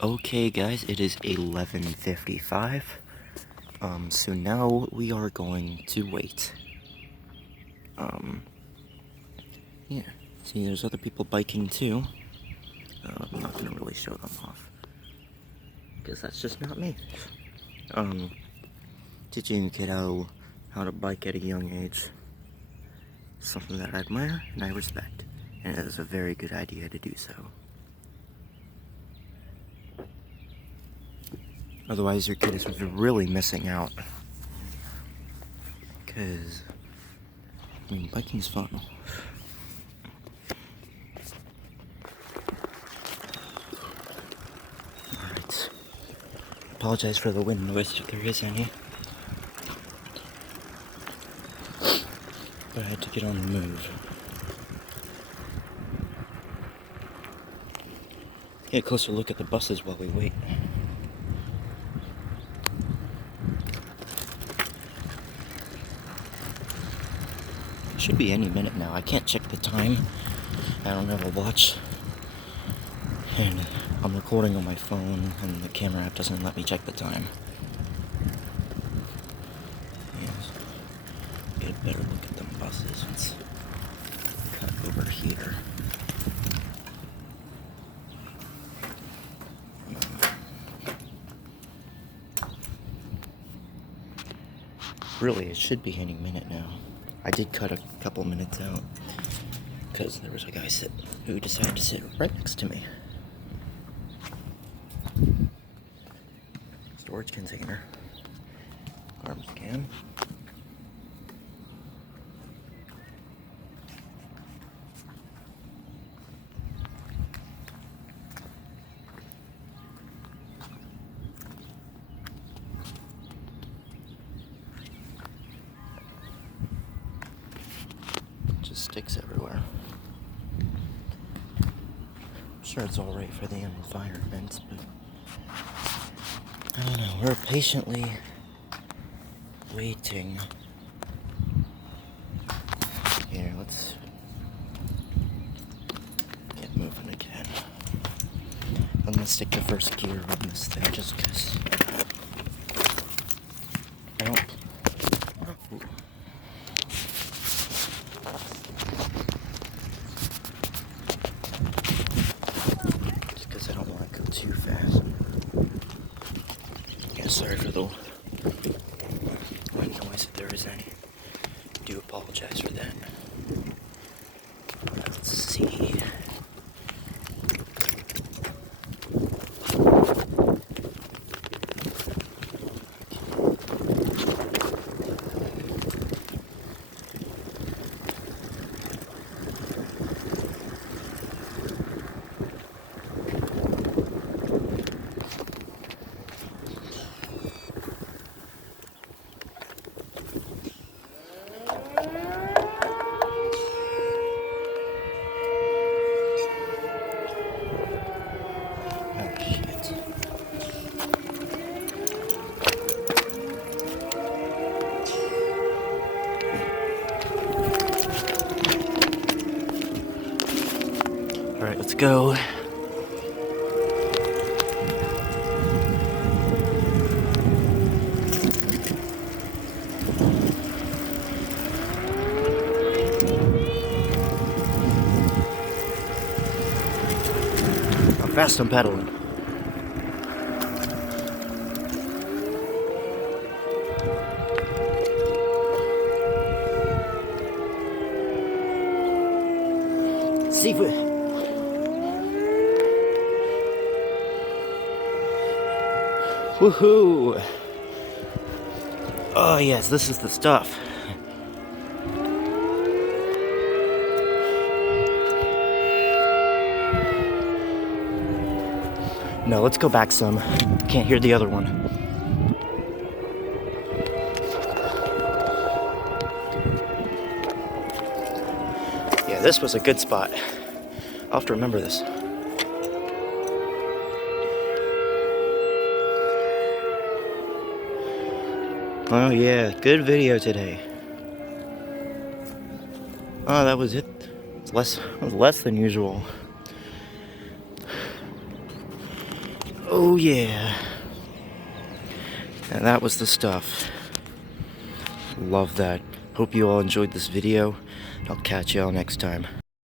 Okay guys, it is 11:55. So now we are going to wait. Yeah. See, there's other people biking too. I'm not gonna really show them off. Because that's just not me. Teaching a kid how to bike at a young age. Something that I admire and I respect. And it is a very good idea to do so. Otherwise, your kid is really missing out. Because, I mean, biking's fun. Alright. Apologize for the wind noise if there is any. But I had to get on the move. Get a closer look at the buses while we wait. Should be any minute now. I can't check the time. I don't have a watch. And I'm recording on my phone, and the camera app doesn't let me check the time. Yes. Get a better look at them buses. Let's cut over here. Really, it should be any minute now. I did cut a couple minutes out because there was a guy who decided to sit right next to me. Storage container. Arms can. Just sticks everywhere. I'm sure it's alright for the environment, but I don't know. We're patiently waiting. Here, let's get moving again. I'm gonna stick to first gear on this thing just because I don't. Ooh. Just because I don't want to go too fast. Yeah, sorry for the wind noise if there is any. I do apologize for that. Let's see. Alright, let's go. How fast I'm pedaling. See if we... Woohoo! Oh yes, this is the stuff. No, let's go back some. Can't hear the other one. Yeah, this was a good spot. I'll have to remember this. Oh yeah, good video today. Oh, that was it. It was less than usual. Oh yeah. And that was the stuff. Love that. Hope you all enjoyed this video. I'll catch y'all next time.